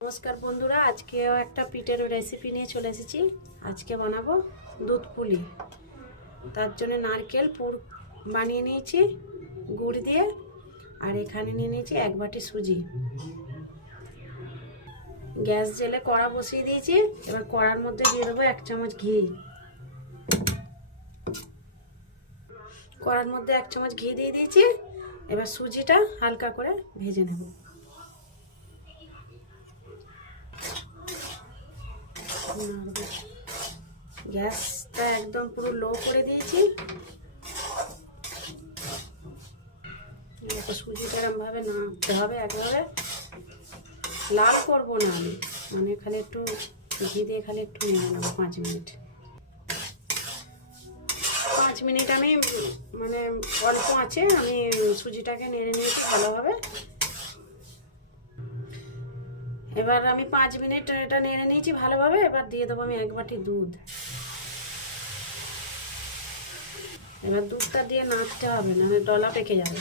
নমস্কার বন্ধুরা, আজকেও একটা পিঠের রেসিপি নিয়ে চলে এসেছি। আজকে বানাবো দুধ পুলি। তার জন্য নারকেল পুর বানিয়ে নিয়েছি গুড় দিয়ে, আর এখানে নিয়ে নিয়েছি 1 বাটি সুজি। গ্যাস জেলে কড়া বসিয়ে দিয়েছি। এবার কড়ার মধ্যে দিয়ে দেবো 1 চামচ ঘি। কড়ার মধ্যে 1 চামচ ঘি দিয়ে দিয়েছি। এবার সুজিটা হালকা করে ভেজে নেব। গ্যাসটা একদম পুরো লো করে দিয়েছি। সুজিটা এরকমভাবে নাড়তে হবে, একেবারে লাল করবো না আমি, মানে খালি একটু ঘি দিয়ে খালি একটু নেড়ে নেবো 5 মিনিট। 5 মিনিট আমি মানে অল্প আছে আমি সুজিটাকে নেড়ে নিয়েছি ভালোভাবে। এবার আমি 5 মিনিট এটা নেড়ে নিয়েছি ভালোভাবে। এবার দিয়ে দেবো আমি 1 বাটি দুধ। এবার দুধটা দিয়ে নাড়তে হবে, নাহলে ডলা পেকে যাবে।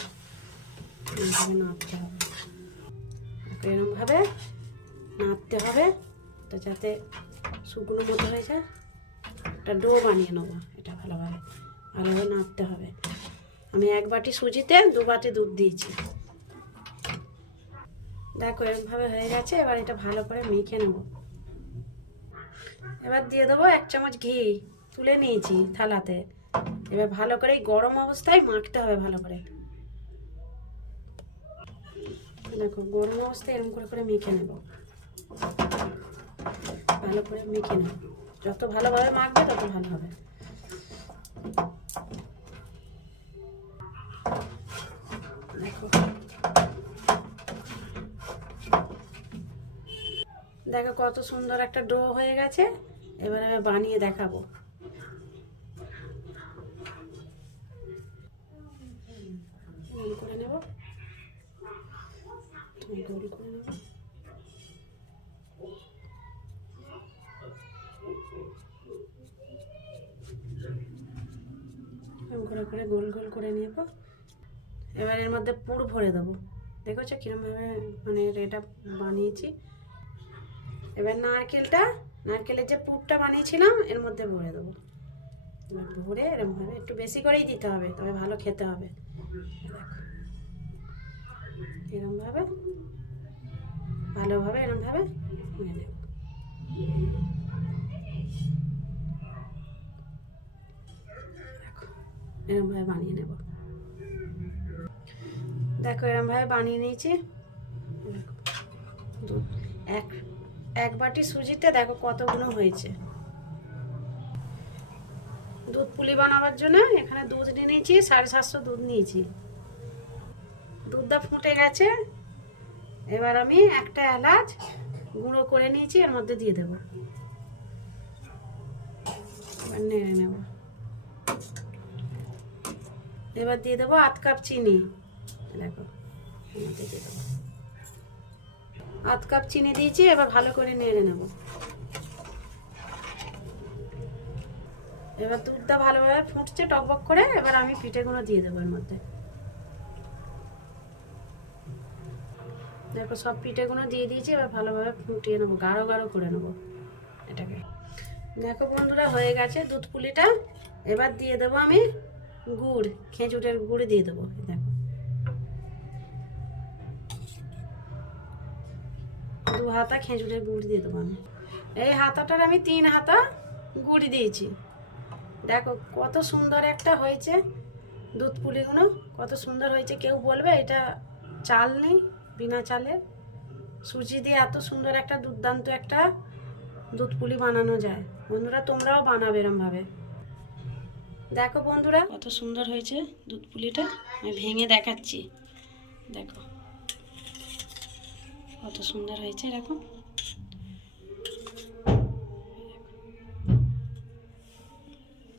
এইভাবে নাড়তে হবে, এরকমভাবে নাড়তে হবে যাতে শুকনো মতো হয়ে যায়। একটা ডো বানিয়ে নেবো, এটা ভালোভাবে নাড়তে হবে। আমি 1 বাটি সুজিতে 2 বাটি দুধ দিয়েছি। দেখো এরকমভাবে হয়ে গেছে। এবার এটা ভালো করে মেখে নেব। এবার দিয়ে দেবো 1 চামচ ঘি, তুলে নিয়েছি থালাতে। এবার ভালো করে গরম অবস্থায় মাখতে হবে ভালো করে। দেখো গরম অবস্থায় এরকম করে মেখে নেব, ভালো করে মেখে নেব। যত ভালোভাবে মাখবে তত ভালো হবে। দেখো দেখো কত সুন্দর একটা ডো হয়ে গেছে। এবার আমি বানিয়ে দেখাবো। করে নেব, গোল করে নেব। করে গোল গোল করে নেব। এবার এর মধ্যে পুর ভরে দেবো। দেখেছো কিরমভাবে মানে এটা বানিয়েছি। এবার নারকেলের যে পুরটা বানিয়েছিলাম এর মধ্যে ভরে দেবো। এবার ভরে এরমভাবে একটু বেশি করেই দিতে হবে, তবে ভালো খেতে হবে। এরমভাবে ভালোভাবে এরমভাবে নিয়ে নেব। এরমভাবে বানিয়ে নেব। দেখো এরমভাবে বানিয়ে নিয়েছি। এক বাটি সুজিতে দেখো কতগুলো হয়েছে। দুধ পুলি বানাবার জন্য এখানে দুধ নিয়ে নিয়েছি, 750 দুধ নিয়েছি। দুধটা ফুটে গেছে। এবার আমি একটা এলাচ গুঁড়ো করে নিয়েছি, এর মধ্যে দিয়ে দেবো। এবার নেড়ে নেব। এবার দিয়ে দেবো 1/2 কাপ চিনি। দেখো দিয়ে দেবো 1/2 কাপ চিনি দিয়েছি। এবার ভালো করে নেড়ে নেব। এবার দুধটা ভালোভাবে ফুটছে টকবক করে। এবার আমি পিঠেগুলো দিয়ে দেবো এর মধ্যে। দেখো সব পিঠেগুলো দিয়ে দিয়েছি। এবার ভালোভাবে ফুটিয়ে নেবো, গাঢ় গাঢ় করে নেবো এটাকে। দেখো বন্ধুরা হয়ে গেছে দুধ পুলিটা। এবার দিয়ে দেবো আমি গুড়, খেজুরের গুড় দিয়ে দেবো। দেখো 2 হাতা খেজুরের গুড় দিয়ে দেবো আমি। এই হাতাটার আমি 3 হাতা গুড় দিয়েছি। দেখো কত সুন্দর একটা হয়েছে দুধ পুলিগুলো, কত সুন্দর হয়েছে। কেউ বলবে এটা চাল নেই, বিনা চালে সুজি দিয়ে এত সুন্দর একটা দুর্দান্ত একটা দুধ পুলি বানানো যায়। বন্ধুরা তোমরাও বানাবে এরমভাবে। দেখো বন্ধুরা কত সুন্দর হয়েছে দুধ পুলিটা। আমি ভেঙে দেখাচ্ছি। দেখো কত সুন্দর হয়েছে এরকম।